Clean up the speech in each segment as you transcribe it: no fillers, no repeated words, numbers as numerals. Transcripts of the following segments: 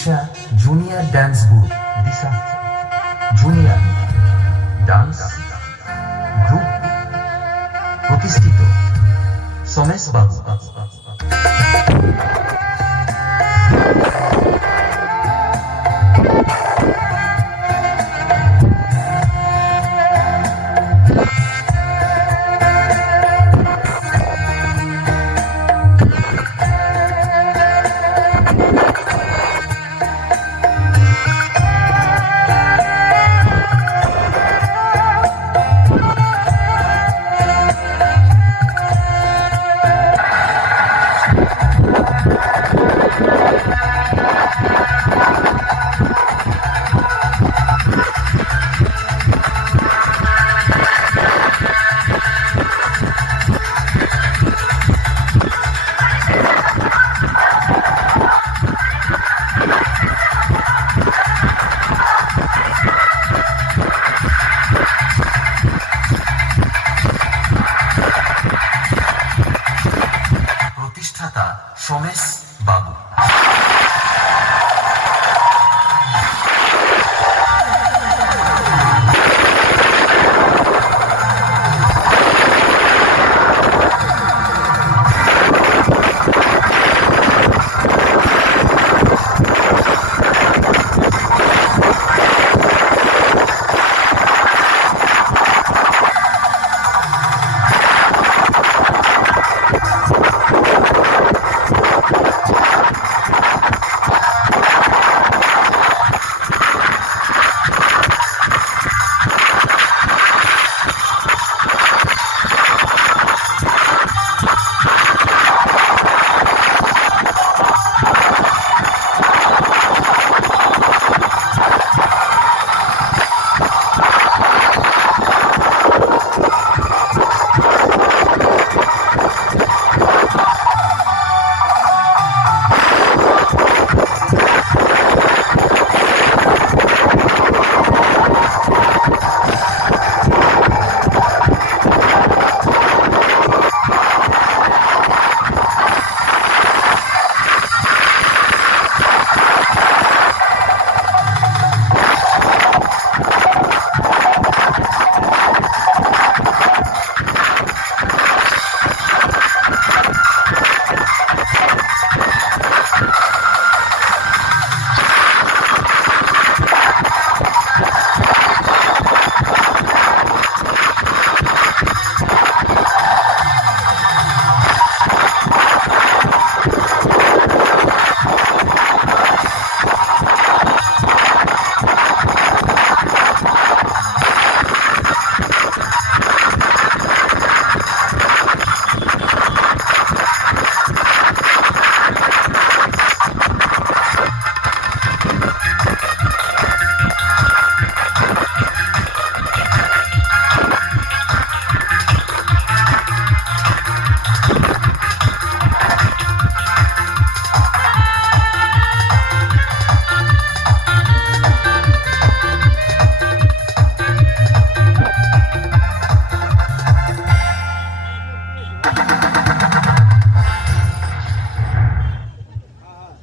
দিশা junior dance group, দিশা junior dance group প্রতিষ্ঠিত সোমেশ বাবু। প্রতিষ্ঠাতা সোমেশ বাবু।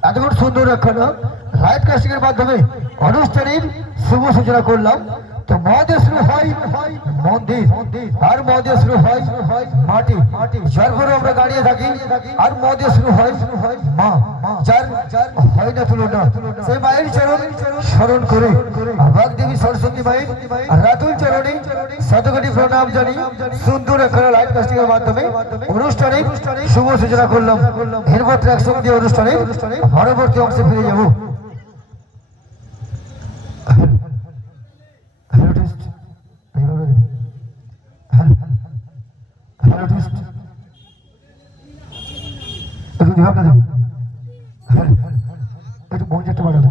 এতক্ষণ সুন্দর একখানা লাইভ কাস্টিং এর মাধ্যমে অনুষ্ঠানের শুভ সূচনা করলাম। তো মহাদেব শুরু হয় মন্দির, আর মহাদেব শুরু হয় মাটি, যার পরে আমরা দাঁড়িয়ে থাকি, আর মহাদেব শুরু হয় মা, যার হয় না তুলনা। সেই মায়ের চরণ স্মরণ করে বাগ দেবী সরস্বতী মায়ের রাতুল চরণে শতকোটি প্রণাম জানি সুন্দর একখানা লাইভ কাস্টিং এর মাধ্যমে অনুষ্ঠানের শুভ সূচনা করলাম। এরপর ট্র্যাক সঙ্গ দিয়ে অনুষ্ঠানে পরবর্তী অংশে ফিরে যাবো। একটু মঞ্জেরটা বাড়াবো।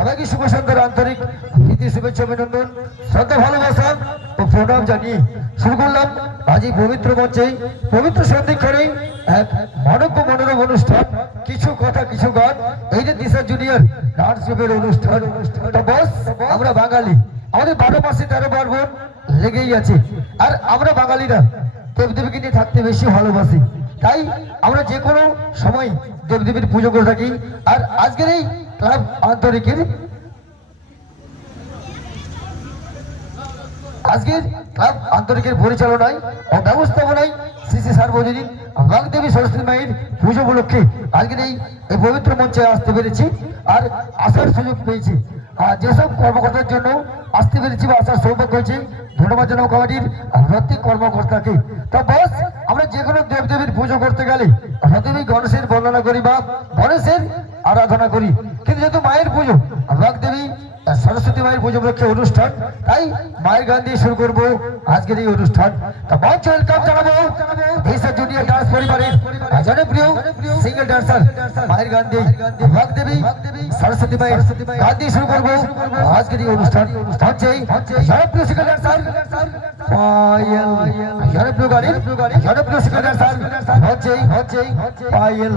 সবাইকে শুভ সন্ধ্যার আন্তরিক প্রীতি শুভেচ্ছা অভিনন্দন শ্রদ্ধা ভালোবাসা ও প্রণাম জানিয়ে শুরু করলাম আজ এই পবিত্র মঞ্চে পবিত্র সন্ধিক্ষণে এক মনোজ্ঞ মনোরম অনুষ্ঠান কিছু কথা কিছু গান এই যে দিশা জুনিয়র ডান্স গ্রুপের অনুষ্ঠান তো বস আমরা বাঙালি আমাদের 12 মাসে 13 পার্বণ লেগেই আছে আর আমরা বাঙালিরা দেবদেবীকে নিয়ে থাকতে বেশি ভালোবাসি তাই আমরা যে কোনো সময় দেবদেবীর পুজো করে থাকি আর আজকের এই ক্লাব আন্তরিকের আজকের ক্লাব আন্তরিকের পরিচালনায় ও ব্যবস্থাপনায় শ্রী শ্রী সার্বজনীন বাগদেবী সরস্বতী মায়ের পুজো উপলক্ষে আজকের এই পবিত্র মঞ্চে আসতে পেরেছি আর আসার সুযোগ পেয়েছি আর যেসব কর্মকর্তার জন্য আসতে পেরেছি বা আসার সৌভাগ্য হয়েছে ধন্যবাদ জানাবো কমিটির প্রত্যেক কর্মকর্তাকে তা বস আমরা যে কোনো দেবদেবীর পুজো করতে গেলে প্রথমেই গণেশের বর্ণনা করি বা গণেশের আরাধনা করি কিন্তু যেহেতু মায়ের পুজো বাগদেবী সরস্বতী মায়ের পুজো উপলক্ষে অনুষ্ঠান তাই মায়ের গান দিয়ে শুরু করবো আজকের এই অনুষ্ঠান তা মঞ্চ ওয়েলকাম জানাবো দেশা জুনিয়র ডান্স পরিবারের জনপ্রিয় সিঙ্গেল ডান্সার মায়ের গান দিয়ে বাগদেবী সরস্বতী মায়ের গান দিয়ে শুরু করবো আজকের এই অনুষ্ঠান মঞ্চে জনপ্রিয় সিঙ্গেল ডান্সার পায়েল জনপ্রিয় গানের জনপ্রিয় সিঙ্গেল ডান্সার মঞ্চে পায়েল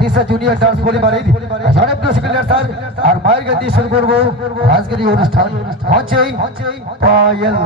দেশা জুনিয়র ডান্স পরিবারের জনপ্রিয় সিঙ্গেল ডান্সার আর মায়ের গান দিয়ে শুরু করবো আজকের এই অনুষ্ঠান মঞ্চে পায়েল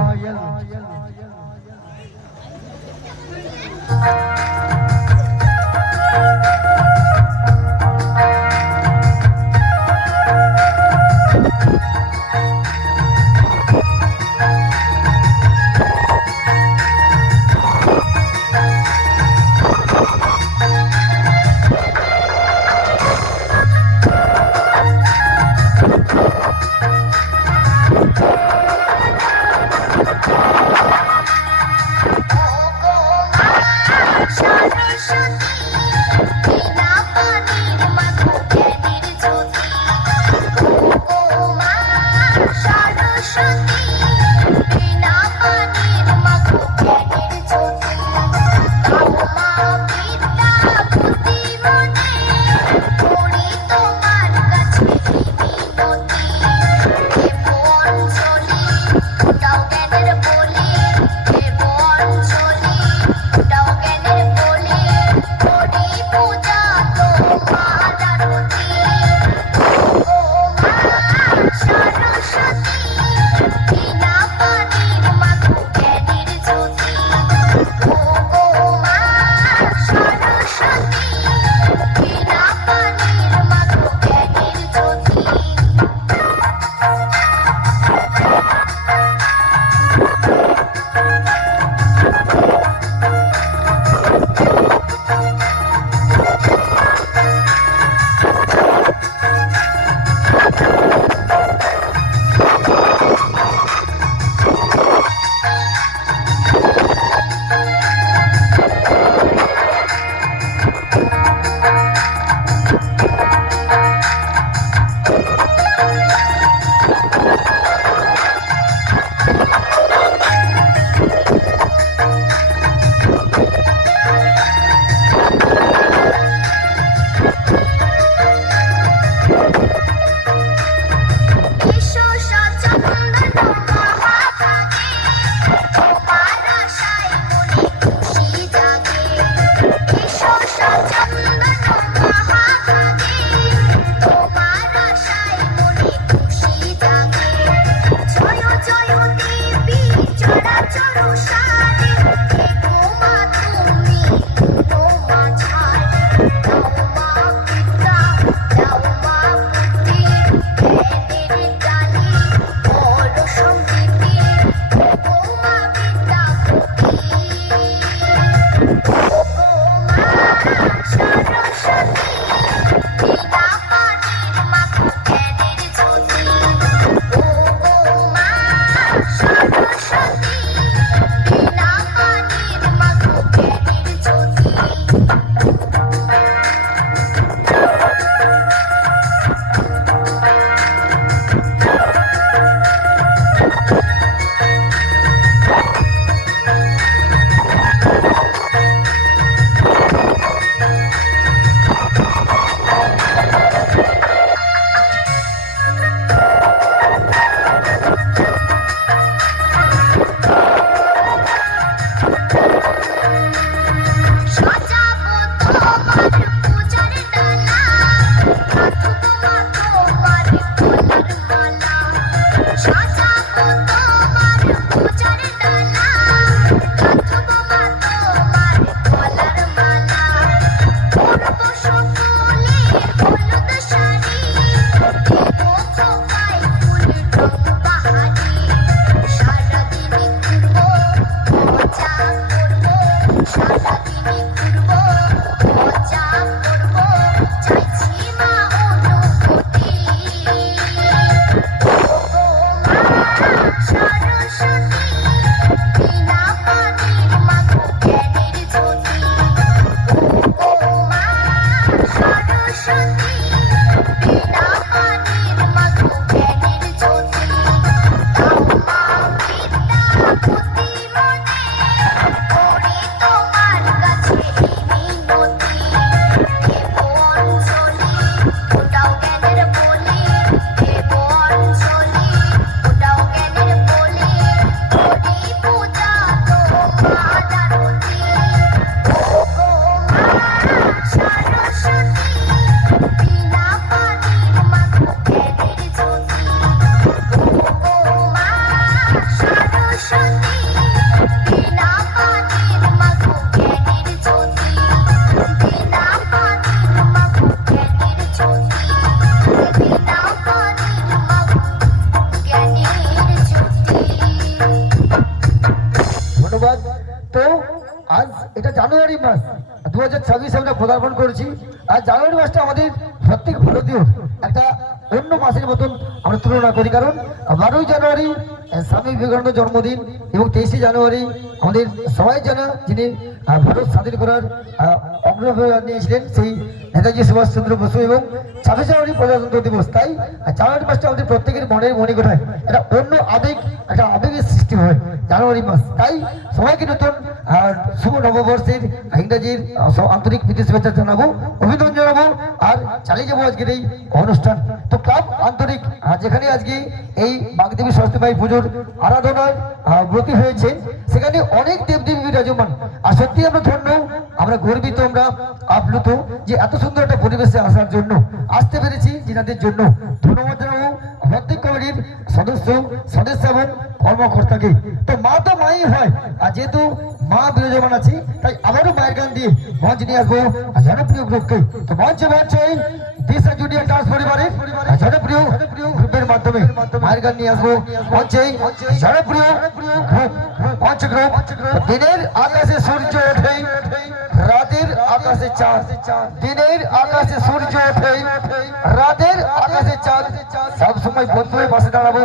জানুয়ারি মাস 2026 আমরা পদার্পণ করেছি। আর জানুয়ারি মাসটা আমাদের প্রত্যেক ভারতীয় একটা অন্য মাসের মতন আমরা তুলনা করি, কারণ 12ই জানুয়ারি স্বামী বিবেকানন্দ জন্মদিন এবং 23শে জানুয়ারি আমাদের সবাই জানা যিনি ভারত স্বাধীন করার অগ্রভাগ নিয়েছিলেন সেই নেতাজি সুভাষচন্দ্র বসু, এবং 26 জানুয়ারি প্রজাতন্ত্র দিবস। তাই জানুয়ারি মাসটা আমাদের প্রত্যেকের মনের মণিকোঠায় একটা অন্য আবেগ, একটা আবেগের সৃষ্টি হয় জানুয়ারি মাস। তাই সবাইকে নতুন শুভ নববর্ষের ইংরেজির আন্তরিক প্রীতি শুভেচ্ছা জানাবো, অভিনন্দন জানাবো আর চালিয়ে যাবো আজকের এই অনুষ্ঠান। তো ক্লাব আন্তরিক যেখানে আজকে এই বাগদেবী সরস্বতী মাই পুজোর আরাধনার ব্রতী হয়েছে, সেখানে অনেক দেবদেবী বিরাজমান। আর সত্যি আমরা ধন্য, আমরা গর্বিত, আমরা আপ্লুত যে এত সুন্দর একটা পরিবেশে আসার জন্য, আসতে পেরেছি যেনাদের জন্য ধন্যবাদ জানাবো প্রত্যেক কমিটির সদস্য এবং কর্মকর্তাকে। তো মা তো মাই হয়, আর যেহেতু মা বিরাজমান আছে তাই আবারও মায়ের গান দিয়ে মঞ্চ নিয়ে আসবো জনপ্রিয় গ্রুপকে। তো মঞ্চে দিশা জুনিয়র ডান্স পরিবারের জনপ্রিয় গ্রুপের মাধ্যমে মায়ের গান নিয়ে আসবো মঞ্চে জনপ্রিয় গ্রুপ। দিনের আকাশে সূর্য ওঠে, রাতের আকাশে চাঁদ, দিনের আকাশে সূর্য ওঠে, রাতের আকাশে চাঁদ, সব সময় বন্ধু হয়ে পাশে দাঁড়াবো।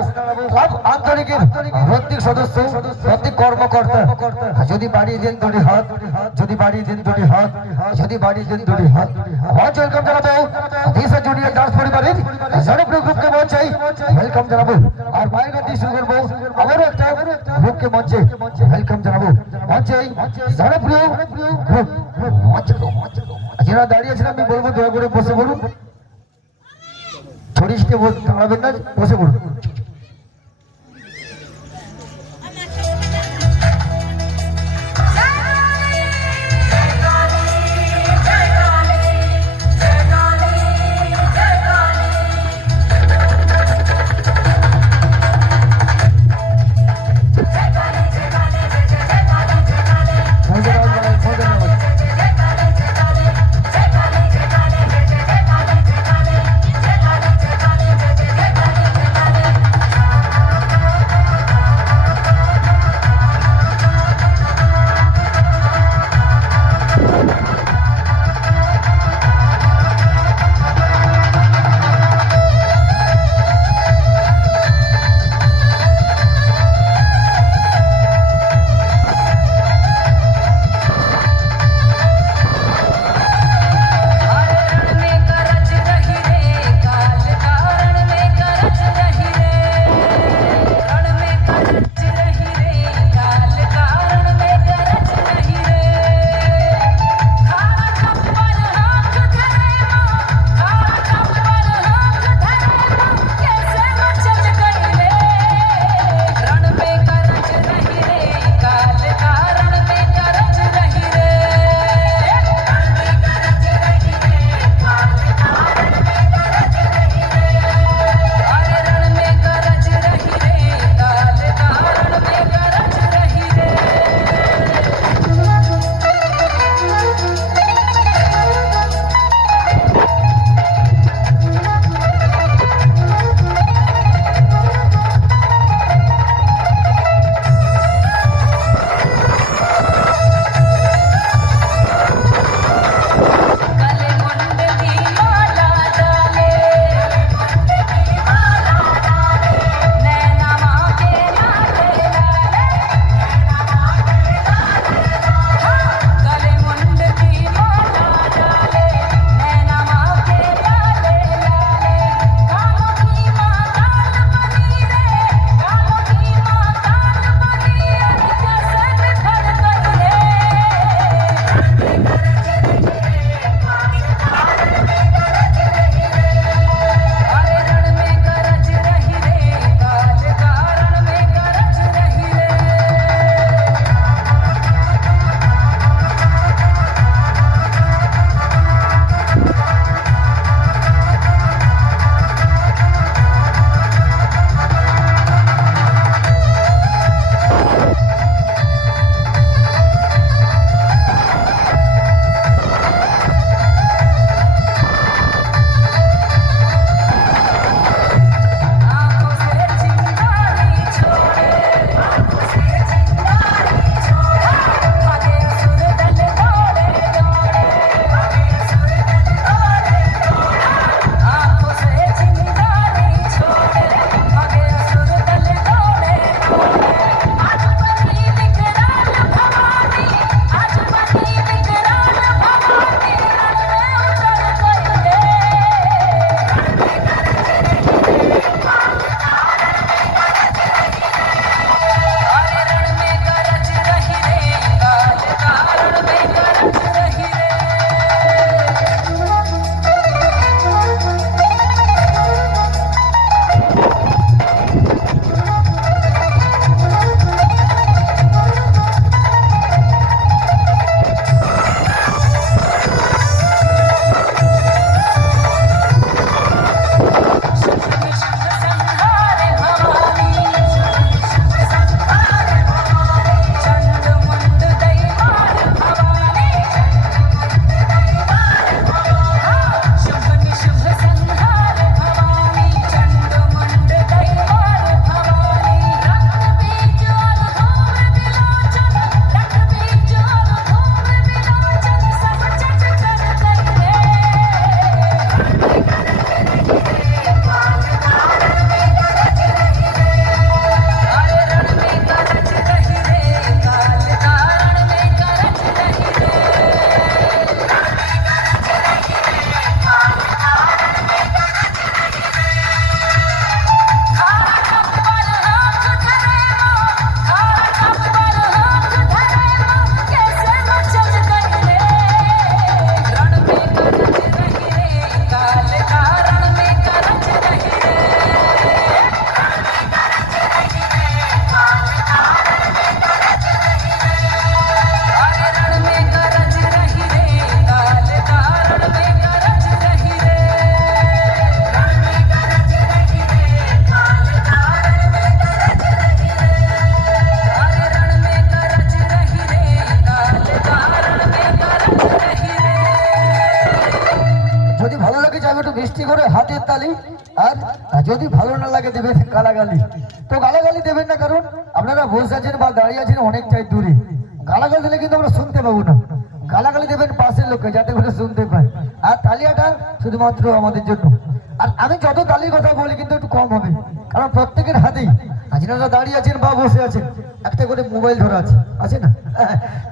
ক্লাব আন্তরিকের প্রত্যেক সদস্য, প্রত্যেক কর্মকর্তা যদি বাড়িয়ে দেন দুটি হাত, যদি বাড়িয়ে দেন দুটি হাত, যদি বাড়িয়ে দেন দুটি হাত, ওয়েলকাম জানাবো দিশা জুনিয়র ডান্স পরিবারের জনপ্রিয় গ্রুপকে মঞ্চে ওয়েলকাম জানাবো। আর মায়ের গান দিয়ে শুরু করবো আবারও একটা গ্রুপকে মঞ্চে ওয়েলকাম জানাবো। মঞ্চে জনপ্রিয় গ্রুপ যারা দাঁড়িয়েছিলাম আমি বলবো দয়া করে বসে পড়ুন, ছড়িয়ে দাঁড়াবেন না, বসে পড়ুন। আর যদি ভালো না লাগে দেবেন গালাগালি। তো গালাগালি দেবেন না, কারণ আপনারা বসে আছেন বা দাঁড়িয়ে আছেন অনেকটাই দূরে। গালাগালি দিলে কিন্তু আমরা শুনতে পাবো না। গালাগালি দেবেন পাশের লোককে, যাতে করে শুনতে পায়। আর তালিয়াটা শুধুমাত্র আমাদের জন্য। আর আমি যত তালির কথা বলি কিন্তু একটু কম হবে, কারণ প্রত্যেকের হাতেই আপনারা দাঁড়িয়ে আছেন বা বসে আছেন একটা করে মোবাইল ধরা আছে না?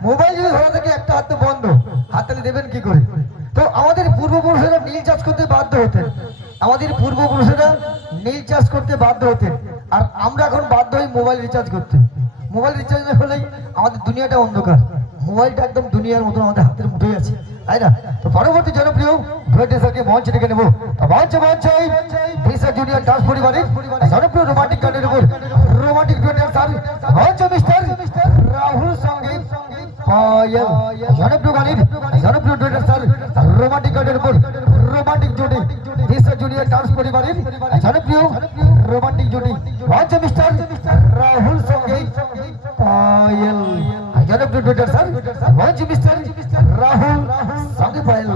মোবাইল যদি ধরা থাকে একটা হাত তো বন্ধ, হাততালি দেবেন কি করে? তো আমাদের পূর্বপুরুষেরা নীল চাষ করতে বাধ্য হতেন, আমাদের পূর্বপুরুষেরা নীল চাষ করতে বাধ্য হতেন। আর আমরা এখন বাধ্য হই মোবাইল রিচার্জ করতে। মোবাইল রিচার্জ না হলেই আমাদের দুনিয়াটা অন্ধকার। মোবাইলটা একদম দুনিয়ার মতন আমাদের হাতের মুঠোয় আছে, তাই না? তো পরবর্তী জনপ্রিয় ভেটেসাকে মঞ্চে ডেকে নেবো। মঞ্চে দিশা জুনিয়র ডান্স পরিবারের জনপ্রিয় রোমান্টিক গানের উপর রোমান্টিক ডুয়েটের স্যার মঞ্চ মিস্টার রাহুল সঙ্গে পায়েল। জনপ্রিয় গানের জনপ্রিয় ডুয়েটের স্যার রোমান্টিক গানের উপর রোমান্টিক জুটি দিশা জুনিয়র ডান্স পরিবারের জনপ্রিয় রোমান্টিক জুটি মঞ্চ মিস্টার রাহুল সঙ্গে পায়েল। জনপ্রিয় ডুয়েটের স্যার মঞ্চ মিস্টার রাহুল সঙ্গে পায়েল।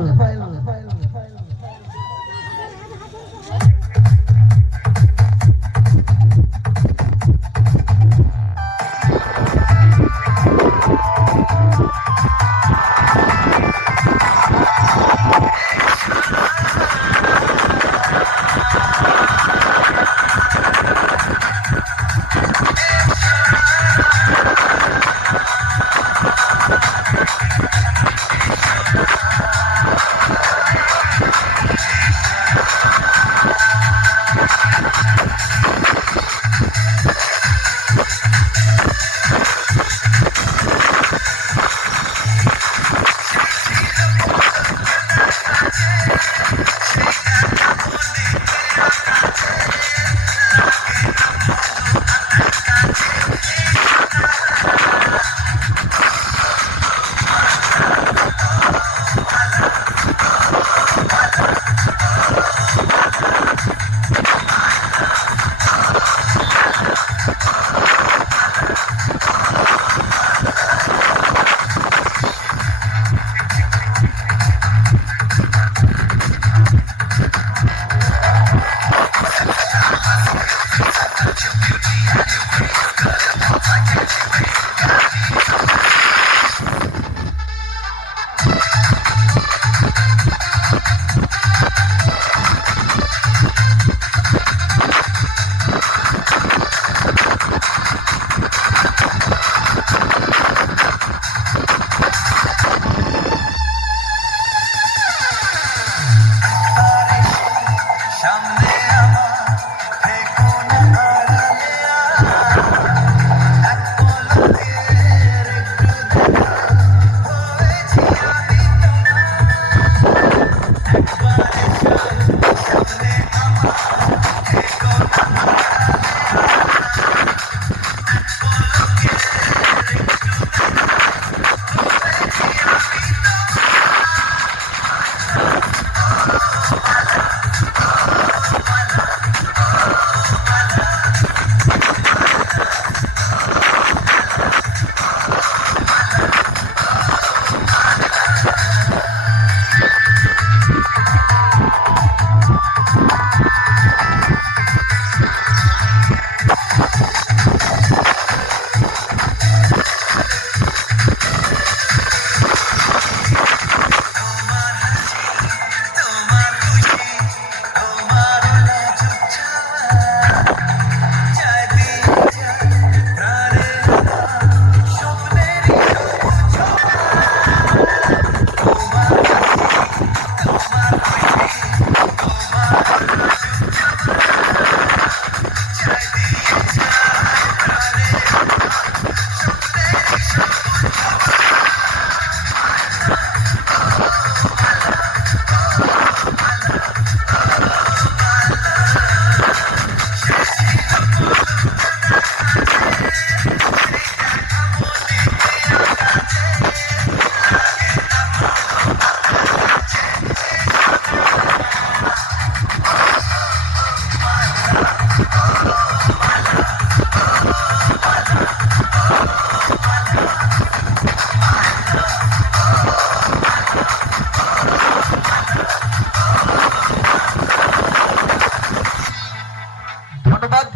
ধন্যবাদ।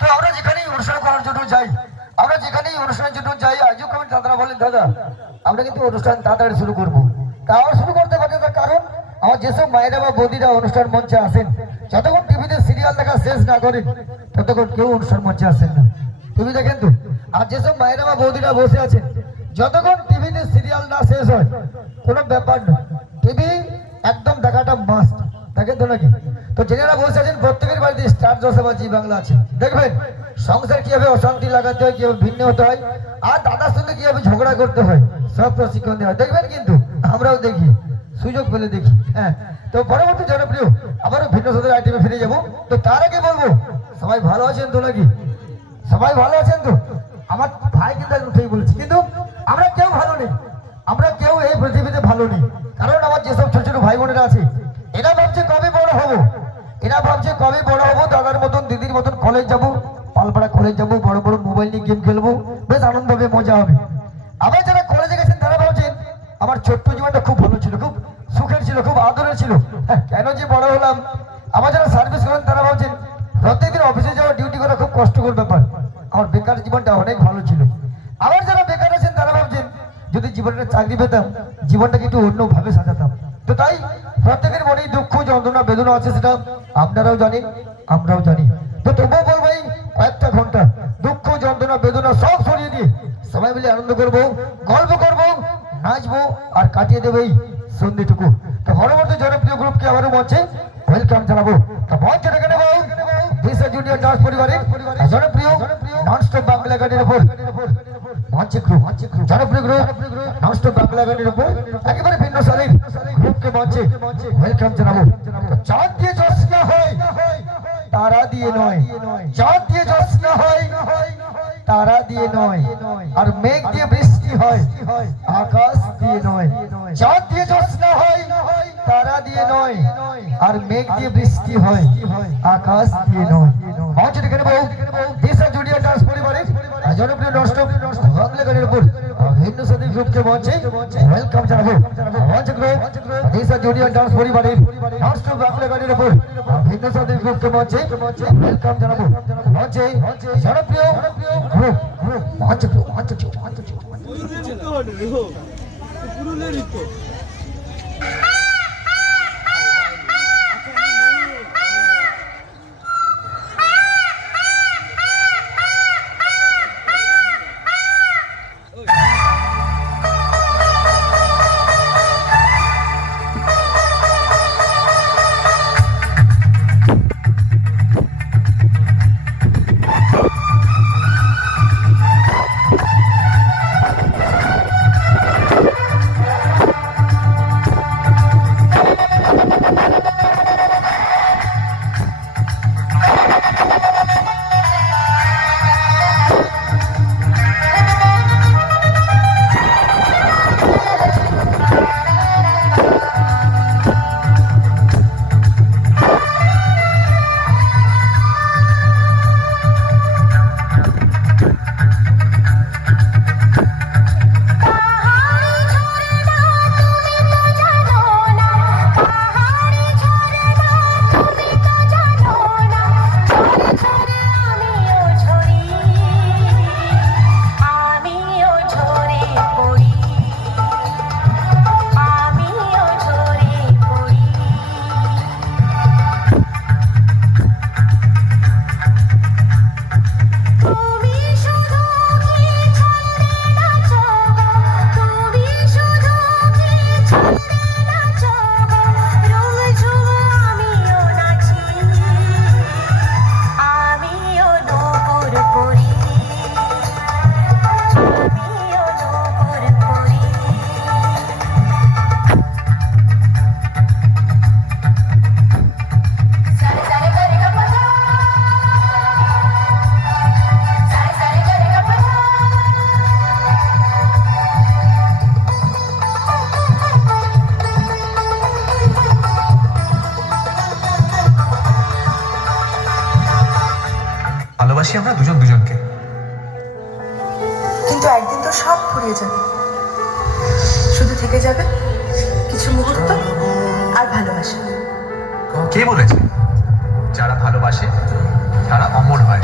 তো আমরা যেখানেই অনুষ্ঠান করার জন্য যাই, আমরা যেখানেই অনুষ্ঠানের জন্য যাই, আজও কমেন্ট দাদারা বলেন দাদা আমরা কিন্তু অনুষ্ঠান তাড়াতাড়ি শুরু করবো। তাও শুরু করতে পারছে তার কারণ আমার যেসব মায়েরা বা বৌদিরা অনুষ্ঠান মঞ্চে আসেন, যতক্ষণ টিভিতে সিরিয়াল দেখা শেষ না করেন ততক্ষণ কেউ অনুষ্ঠান মঞ্চে আসেন না। টিভি দেখেন তো? আর যেসব মায়েরা বা বৌদিরা বসে আছেন, যতক্ষণ টিভিতে সিরিয়াল না শেষ হয় কোনো ব্যাপার না, টিভি একদম দেখাটা মাস্ট। দেখেন তো নাকি? তো যারা বসে আছেন প্রত্যেকের বাড়িতে স্টার জলসা বা জি বাংলা আছে, দেখবেন সংসার কিভাবে অশান্তি লাগাতে হয়, কিভাবে ভিন্ন হতে হয়, আর দাদার সঙ্গে কিভাবে ঝগড়া করতে হয় সব প্রশিক্ষণ দেওয়া হয়। দেখবেন কিন্তু আমরাও দেখি, সুযোগ পেলে দেখি। হ্যাঁ, তো পরবর্তী জনপ্রিয় আবারও ভিন্ন সাথে আইটেমে ফিরে যাব। তো তার আগে বলবো সবাই ভালো আছেন তো নাকি? সবাই ভালো আছেন তো? আমার ভাই কিন্তু একদম ঠিক বলেছি, কিন্তু আমরা কেউ ভালো নেই, আমরা কেউ এই পৃথিবীতে ভালো নেই। কারণ আমার যেসব ছোট ছোট ভাই বোনেরা আছে এরা ভাবছে কবে বড় হবো, এরা ভাবছে কবে বড় হবো, দাদার মতন দিদির মতন কলেজ যাবো, পালপাড়া কলেজ যাবো, বড় বড় মোবাইল নিয়ে গেম খেলবো, বেশ আনন্দ হবে, মজা হবে। আবার যারা কলেজে গেছেন তারা ভাবছেন আমার ছোট্ট জীবনটা খুব ভালো ছিল, খুব সুখের ছিল, খুব আদরের ছিল, হ্যাঁ কেন যে বড় হলাম। আবার যারা সার্ভিস করেন তারা ভাবছেন প্রত্যেকদিন অফিসে যাওয়া, ডিউটি করা খুব কষ্টকর ব্যাপার, আমার বেকার জীবনটা অনেক ভালো ছিল। আবার যারা বেকার আছেন তারা ভাবছেন যদি জীবনে চাকরি পেতাম জীবনটাকে একটু অন্যভাবে সাজাতাম। তো তাই প্রত্যেকের মনেই দুঃখ যন্ত্রণা বেদনা আছে, সেটা আপনারাও জানেন আমরাও জানি। তো তবুও বলবো এই কয়েকটা ঘন্টা দুঃখ যন্ত্রণা বেদনা সব সরিয়ে দিয়ে সবাই মিলে আনন্দ করব, গল্প করব, নাচবো আর কাটিয়ে দেবো এই সন্ধ্যেটুকু। তো পরবর্তী জনপ্রিয় গ্রুপকে আবারও মঞ্চে ওয়েলকাম জানাবো। তো মঞ্চে ডেকে নেব দিশা জুনিয়র ডান্স পরিবারের জনপ্রিয় ননস্টপ বাংলা গানের উপর মঞ্চে গ্রুপ, জনপ্রিয় গ্রুপ ননস্টপ বাংলা গানের উপর একেবারে ভিন্ন শৈলীর গ্রুপকে মঞ্চে ওয়েলকাম জানাবো। চাঁদ দিয়ে জ্যোৎস্না হয় তারা দিয়ে নয়, চাঁদ দিয়ে জ্যোৎস্না হয় তারা দিয়ে নয়, আর মেঘ দিয়ে বৃষ্টি হয় আকাশ দিয়ে নয়। চাঁদ দিয়ে জ্যোৎস্না হয় তারা দিয়ে নয়, আর মেঘ দিয়ে বৃষ্টি হয় আকাশ দিয়ে নয়। মঞ্চে ডেকে নেব দিশা জুনিয়র ডান্স পরিবারের জনপ্রিয় ননস্টপ বাংলা গানের উপর ভিন্ন শৈলীর গ্রুপকে মঞ্চে ওয়েলকাম জানাবো। মঞ্চ গ্রুপ দিশা জুনিয়র ডান্স পরিবারের ননস্টপ বাংলা গানের উপর ভিন্ন শৈলীর গ্রুপকে মঞ্চে ওয়েলকাম জানাবো। মঞ্চে জনপ্রিয় গ্রুপ মঞ্চ গ্রুপ ভালোবাসি আমরা দুজন দুজনকে, কিন্তু একদিন তো সব ফুরিয়ে যাবে, শুধু থেকে যাবে কিছু মুহূর্ত আর ভালোবাসা। কে বলেছে যারা ভালোবাসে তারা অমর হয়।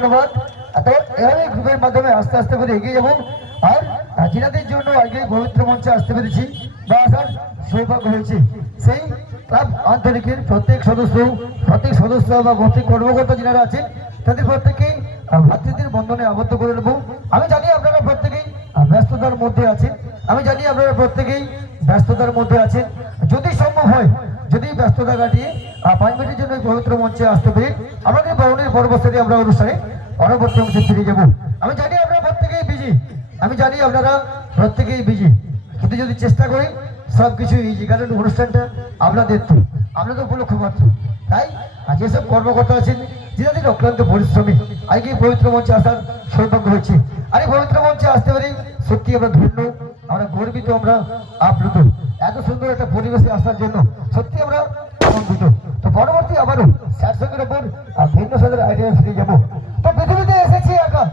ধন্যবাদ। তো এভাবে গ্রুপের মাধ্যমে আস্তে আস্তে করে এগিয়ে যাবো। আর যিনাদের জন্য আজকে এই পবিত্র মঞ্চে আসতে পেরেছি বা আসার সৌভাগ্য হয়েছে, সেই ক্লাব আন্তরিকের প্রত্যেক সদস্য বা প্রত্যেক কর্মকর্তা যিনারা আছেন তাদের প্রত্যেকেই ভাতৃত্বের বন্ধনে আবদ্ধ করে নেব। আমি জানি আপনারা প্রত্যেকেই ব্যস্ততার মধ্যে আছেন, যদি সম্ভব হয়, যদি ব্যস্ততা কাটিয়ে 5 মিনিটের জন্য এই পবিত্র মঞ্চে আসতে পেরে আমাদের বরণের পরবর্তী আমরা অনুষ্ঠানে পরবর্তী অংশে ফিরে যাব। আমি জানি আপনারা প্রত্যেকেই বিজি, কিন্তু যদি চেষ্টা করি সবকিছু ইজি, কারণ অনুষ্ঠানটা আপনাদের উপলক্ষ মাত্র। তাই যেসব কর্মকর্তা আছেন যিনাদের অক্লান্ত পরিশ্রমী আজকে এই পবিত্র মঞ্চে আসার সৌভাগ্য হয়েছে, আর এই পবিত্র মঞ্চে আসতে পারি সত্যি আমরা ধন্য, আমরা গর্বিত, আমরা আপ্লুত। এত সুন্দর একটা পরিবেশে আসার জন্য সত্যি আমরা আনন্দিত। তো পরবর্তী আবারও স্যার সঙ্গের ওপর ভিন্ন সাদের আইডিয়া ফিরে যাবো। তো পৃথিবীতে এসেছি একা,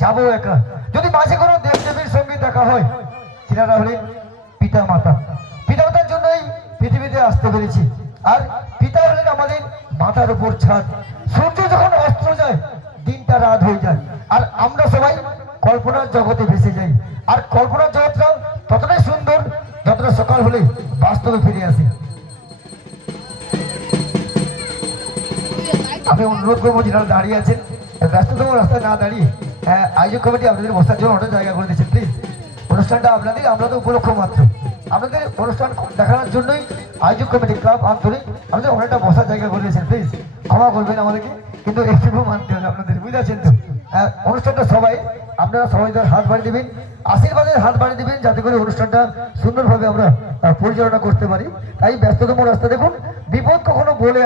যাবো একা। যদি মাঝে কোনো দেবদেবীর সঙ্গে দেখা হয়, তিনারা হলেন পিতা মাতার জন্যই পৃথিবীতে আসতে পেরেছি। আর পিতা হলেন আমাদের মাথার উপর ছাদ। সূর্য যখন অস্ত যায় দিনটা রাত হয়ে যায়, আর আমরা সবাই কল্পনার জগতে ভেসে যাই। আর কল্পনার জগৎটা ততটাই সুন্দর যতটা সকাল হলে বাস্তবে ফিরে আসি। আমি অনুরোধ করবো যারা দাঁড়িয়ে আছেন ব্যস্ততম রাস্তায় না দাঁড়িয়ে, আয়োজক কমিটি আপনাদের বসার জন্য অনেক জায়গা করে দিচ্ছেন। প্লিজ, অনুষ্ঠানটা আমরা তো উপলক্ষ মাত্র, আপনাদের অনুষ্ঠান দেখানোর জন্যই আয়োজক কমিটি ক্লাব আন্তরিক আমাদের অনেকটা বসার জায়গা করে দিয়েছেন। প্লিজ ক্ষমা করবেন আমাদেরকে, কিন্তু একটু মানতে হবে আপনাদের, বুঝতে পারছেন তো? অনুষ্ঠানটা আপনারা সবাই তার হাত বাড়িয়ে দেবেন, আশীর্বাদের হাত বাড়িয়ে দেবেন, যাতে করে অনুষ্ঠানটা সুন্দরভাবে আমরা পরিচালনা করতে পারি। তাই ব্যস্ততম রাস্তা দেখুন, বিপদ কখনো বলে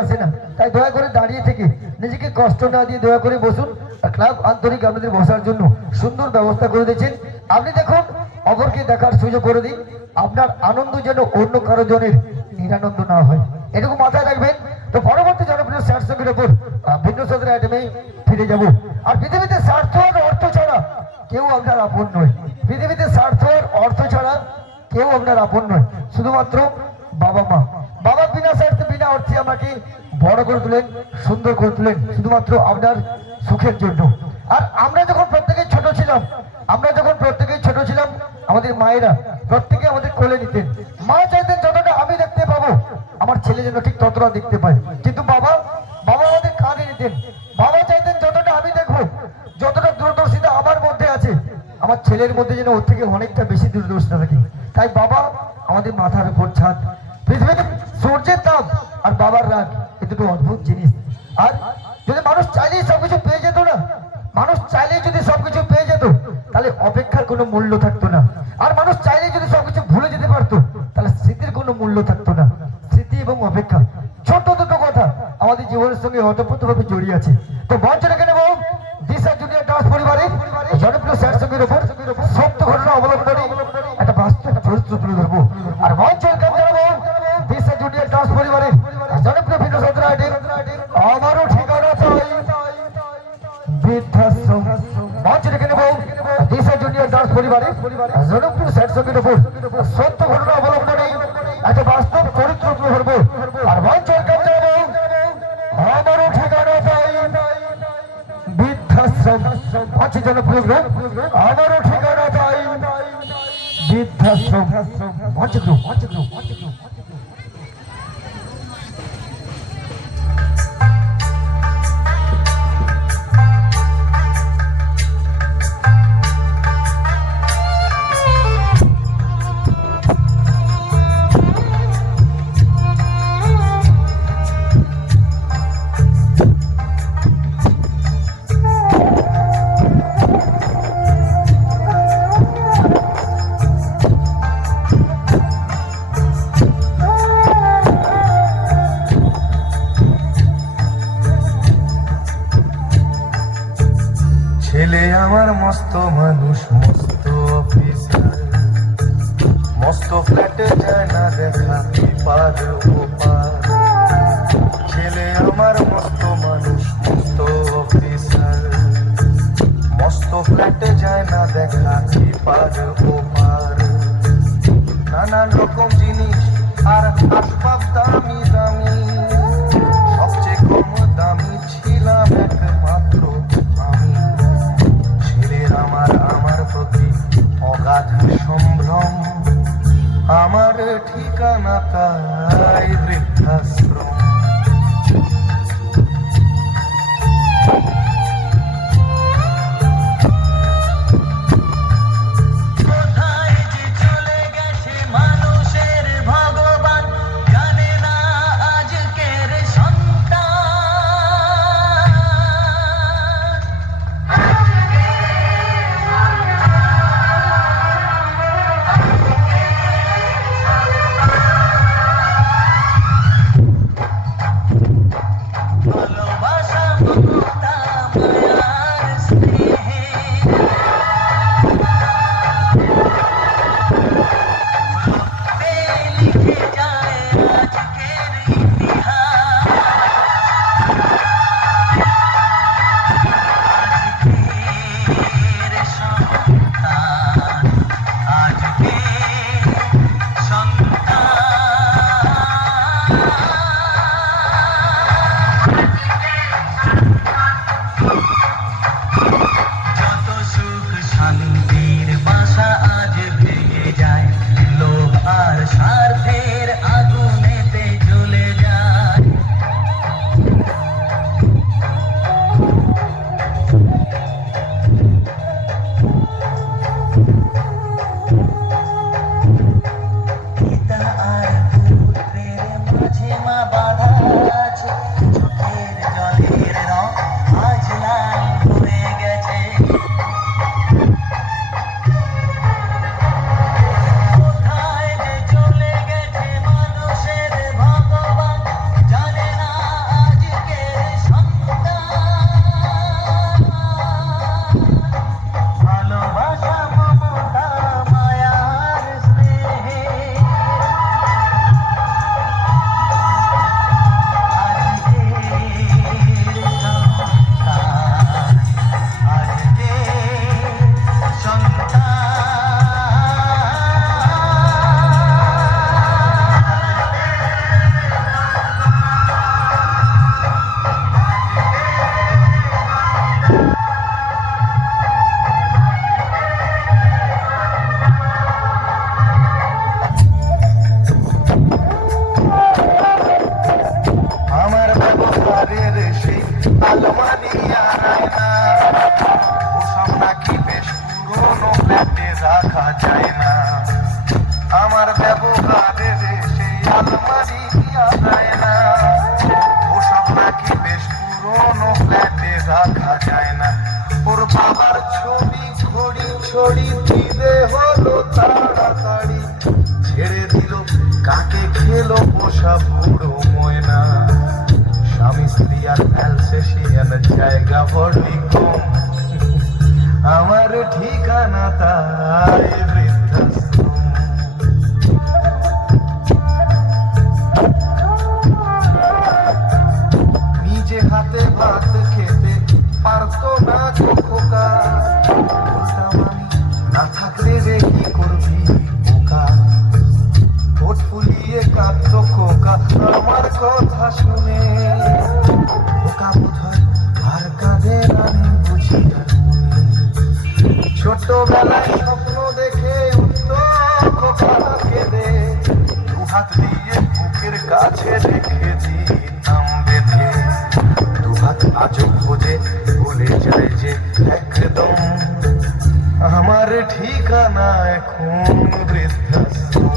আসে না, তাই দয়া করে দাঁড়িয়ে থেকে নিজেকে কষ্ট না দিয়ে দয়া করে বসুন। ক্লাব আন্তরিক আপনাদের বসার জন্য সুন্দর ব্যবস্থা করে দিয়েছেন। আপনি দেখুন, অপরকে দেখার সুযোগ করে দিন, আপনার আনন্দ যেন অন্য কারো জনের নিরানন্দ না হয়, এটুকু মাথায় রাখবেন। তো পরবর্তী জনপ্রিয় স্যার সঙ্গীর ওপর ভিন্ন সদর আইটেমে ফিরে যাব। আর পৃথিবীতে স্বার্থ আর অর্থ ছাড়া কেউ আপনার আপন নয়, শুধুমাত্র বাবা মা। বাবা বিনা স্বার্থে বিনা অর্থে আমাকে বড় করে তুলেন, সুন্দর করে তুলেন, শুধুমাত্র আপনার সুখের জন্য। আর আমরা যখন প্রত্যেকে ছোট ছিলাম আমাদের মায়েরা প্রত্যেকে আমাদের কোলে নিতেন। মা চাইতেন যতটা আমি দেখতে পাবো আমার ছেলে যেন ঠিক ততটা দেখতে পায়, কিন্তু বাবা আমাদের কাঁধে নিতেন। বাবা চাইতেন যতটা আমি দেখবো, যতটা দূরদর্শিতা আমার মধ্যে আছে আমার ছেলের মধ্যে যেন ওর থেকে অনেকটা বেশি দূরদর্শিতা থাকে। তাই বাবা আমাদের মাথার উপর ছাদ। পৃথিবীতে সূর্যের তাপ আর বাবার রাগ, এ দুটো অদ্ভুত জিনিস। আর যদি মানুষ চাইলেই সবকিছু পেয়ে যেত না, তাহলে অপেক্ষার কোনো মূল্য থাকতো না। আর মানুষ চাইলে যদি সবকিছু ভুলে যেতে পারতো, তাহলে স্মৃতির কোনো মূল্য থাকতো না। স্মৃতি এবং অপেক্ষা ছোট দুটো কথা আমাদের জীবনের সঙ্গে ওতপ্রোতভাবে জড়িয়ে আছে। তো মঞ্চ রেখে নেব দিশা জুনিয়র ডান্স পরিবারের জনপ্রিয় স্যার সঙ্গীর ওপর সত্য ঘটনা অবলম্বনে একটা বাস্তব চরিত্র তুলে ধরবো। আর মঞ্চ ওয়েলকাম জানাবো দিশা জুনিয়র ডান্স পরিবারের জনপ্রিয় ভিন্ন সদর আইটেম আমারও ঠিকানা চাই বৃদ্ধাশ্রম। মঞ্চ রেখে নেব দিশা জুনিয়র ডান্স পরিবারের জনপ্রিয় স্যার সঙ্গীর ওপর সত্য ঘটনা অবলম্বনে একটা বাস্তব চরিত্র তুলে ধরবো। আর মঞ্চ ওয়েলকাম জানাবো আমারও ঠিকানা চাই বৃদ্ধাশ্রম। মঞ্চে জনপ্রিয় গ্রুপ আমারও ঠিকানা চাই বৃদ্ধাশ্রম। মঞ্চ গ্রুপ ছেলে আমার মস্ত মানুষ, মস্ত অফিসার, মস্ত ফ্ল্যাটে যায় না দেখা পার ওপার। ছেলে আমার মস্ত মানুষ, মস্ত অফিসার, মস্ত ফ্ল্যাটে যায় না দেখা পার ওপার। নানান রকম জিনিস আর আসবাব দামি দামি, সবচেয়ে কম দামি ছিলাম একমাত্র আমি। ছেলের আমার প্রতি অগাধ সম্ভ্রম, আমার ঠিকানা তাই বৃদ্ধাশ্রম। রাখা যায় না, আমার ব্যবহারের সেই আলমারি যায় না, ওসব নাকি বেশ পুরনো ফ্ল্যাটে রাখা যায় না। ওর বাবার ছবি ঘড়ি ছড়ি দিলে হলো তাড়াতাড়ি, ছেড়ে দিল কাকে খেলো পোষা বুড়ো ময়না। স্বামী স্ত্রী আর অ্যালসেশিয়ান জায়গা বড়ই কম, আমার ঠিকানা তাই বৃদ্ধাশ্রম। নিজে হাতে ভাত খেতে পারতো না খোকা, বলতাম আমি না থাকলে রে কি করবি বোকা। ঠোঁট ফুলিয়ে কাঁদতো খোকা আমার কথা শুনে, খোকা বোধহয় আর কাঁদে না বুঝি। ছোটবেলায় স্বপ্ন দেখে উঠতো খোকা কেঁদে, দুহাত দিয়ে বুকের কাছে রেখেছি নাম বেঁধে। দুহাত আজও খোঁজে বলে যায় যে একদম আমার ঠিকানা এখন বৃদ্ধাশ্রম।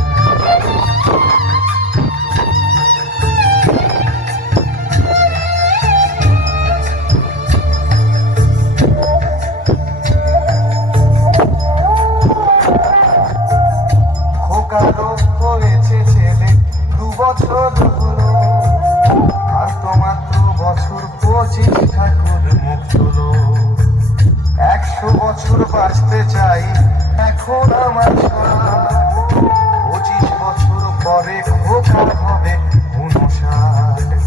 হয়েছে ছেলে 2 বছর হলো, আর তো মাত্র বছর 25 ঠাকুর মুখ তুলো। 100 বছর বাঁচতে চাই এখন আমার 25 বছর পরে খোকা হবে 59।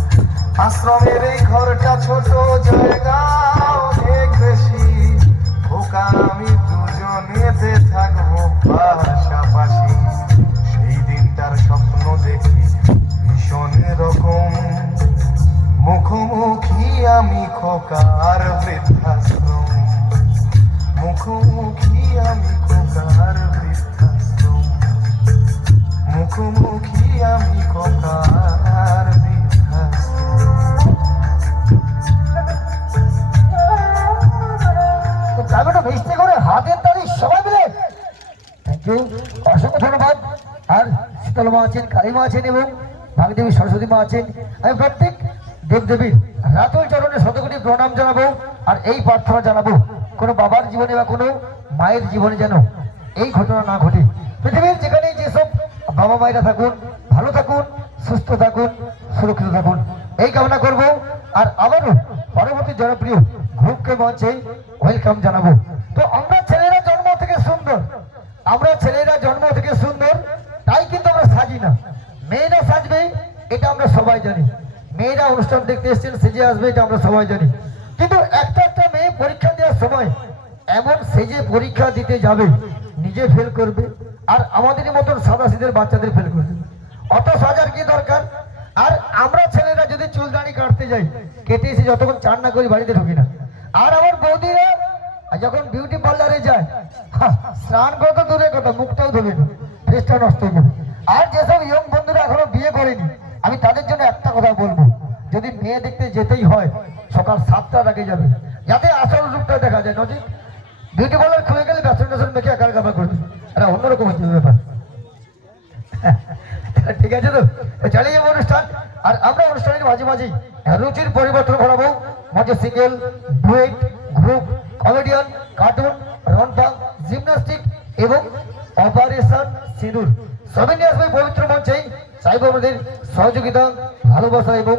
আশ্রমের এই ঘরটা ছোট, জায়গা অনেক বেশি, খোকা আমি দুজনেতে থাকবো পাশাপাশি। সেই দিনটার স্বপ্ন দেখি খোকার বৃদ্ধাশ্রম, মুখোমুখি আমি খোকার বৃদ্ধাশ্রম, মুখোমুখি আমি খোকার বৃদ্ধাশ্রম। তো জায়গাটা মিষ্টি করে হাতের তালি সবাই মিলে থ্যাংক ইউ, অসংখ্য ধন্যবাদ। আর শীতল মা আছেন, কালী মা আছেন এবং ভাগদেবী সরস্বতী মা আছেন। আমি প্রত্যেক দেবদেবীর রাতুল চরণে শতকোটি প্রণাম জানাবো আর এই প্রার্থনা জানাবো, কোনো বাবার জীবনে বা কোনো মায়ের জীবনে যেন এই ঘটনা না ঘটে। পৃথিবীর যেখানে যেসব বাবা মায়েরা থাকুন, ভালো থাকুন, সুস্থ থাকুন, সুরক্ষিত থাকুন, এই কামনা করব। আর আবারও পরবর্তী জনপ্রিয় গ্রুপকে মঞ্চে ওয়েলকাম জানাবো। তো আমরা ছেলেরা জন্ম থেকে সুন্দর, আমরা ছেলেরা জন্ম থেকে সুন্দর, তাই কিন্তু আমরা সাজি না। মেয়েরা সাজবে এটা আমরা সবাই জানি, মেয়েরা অনুষ্ঠান দেখতে এসছেন সেজে আসবে এটা আমরা সবাই জানি। কিন্তু একটা একটা মেয়ে পরীক্ষা দেওয়ার সময় এমন সেজে পরীক্ষা দিতে যাবে, নিজে ফেল করবে আর আমাদের মতন সাদা সিধের বাচ্চাদের ফেল করবে। অত সাজার কি দরকার? আর আমরা ছেলেরা যদি চুল দাড়ি কাটতে যাই, কেটে এসে যতক্ষণ চান না করি বাড়িতে ঢুকি না। আর আমার বৌদিরা যখন বিউটি পার্লারে যায়, স্নান কত দূরের কথা, মুখটাও ধোবে না, ফেসটা নষ্ট হয়ে যাবে। আর যেসব ইয়ং বন্ধুরা এখনো বিয়ে করেনি, আমি তাদের জন্য একটা কথা বলবো, যদি মেয়ে দেখতে যেতেই হয় সকাল 7টার আগে যাবে, যাতে আসল রূপটা দেখা যায়। নজিক বিউটি পার্লার খুলে গেলে বেসন টেসন মেখে একার কাপড় করবে, এটা অন্যরকম হচ্ছে ব্যাপার। ঠিক আছে, তো চালিয়ে যাবো অনুষ্ঠান। আর আমরা অনুষ্ঠানের মাঝে মাঝেই রুচির পরিবর্তন ঘটাবো। মঞ্চে single, duet, group, comedian, cartoon, রনপাং, জিমনাস্টিক এবং অপারেশন সিঁদুর সবই নিয়ে আসবে পবিত্র মঞ্চেই। চাইবো আমাদের সহযোগিতা, ভালোবাসা এবং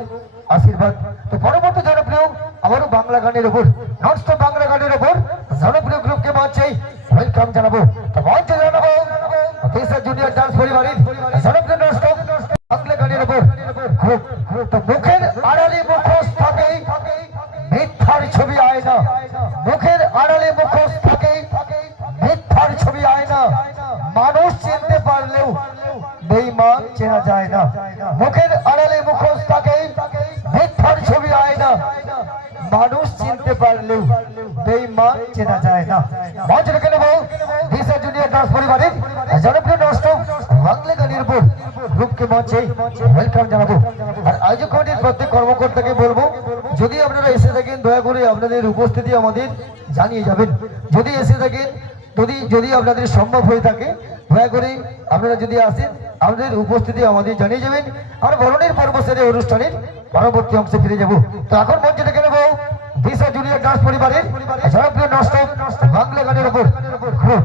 আশীর্বাদ। তো পরবর্তী জনপ্রিয় আবারও বাংলা গানের ওপর, ননস্টপ বাংলা গানের ওপর জনপ্রিয় গ্রুপকে মঞ্চেই ওয়েলকাম জানাবো। তো মঞ্চে জানাবো তেসরা জুনিয়র ডান্স পরিবারের জনপ্রিয় ননস্টপ বাংলা গানের ওপর গ্রুপ। তো মুখের আড়ালে মুখোশ থাকে, মিথ্যার ছবি আয় না, মুখের আড়ালে মুখোশ থাকে, মিথ্যার ছবি আয় না, মানুষ চিনতে পারলেও বেঈমান চেনা যায় না। মুখের আড়ালে মুখোশ থাকে, মিথ্যার ছবি আয় না, মানুষ চিনতে পারলেও বেঈমান চেনা যায় না। মঞ্চ রেখে নেব দিশা জুনিয়র ডান্স পরিবারের জনপ্রিয় ননস্টপ বাংলা গানের উপর গ্রুপকে মঞ্চে ওয়েলকাম জানাবো। আর আয়োজক কমিটির প্রত্যেক কর্মকর্তাকে বলবো, যদি আপনারা এসে থাকেন দয়া করে আপনাদের উপস্থিতি আমাদের জানিয়ে যাবেন। যদি এসে থাকেন, যদি আপনাদের সম্ভব হয়ে থাকে, দয়া করে আপনারা যদি আসেন আমাদের উপস্থিতি আমাদের জানিয়ে যাবেন। আর বরণের পর্ব সেরে অনুষ্ঠানের পরবর্তী অংশে ফিরে যাব। তো এখন মঞ্চে ডেকে নেব দিশা জুনিয়র ডান্স পরিবারের জনপ্রিয় ননস্টপ বাংলা গানের উপর গ্রুপ।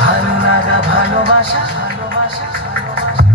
ভালো লাগা ভালোবাসা ভালোবাসা ভালোবাসা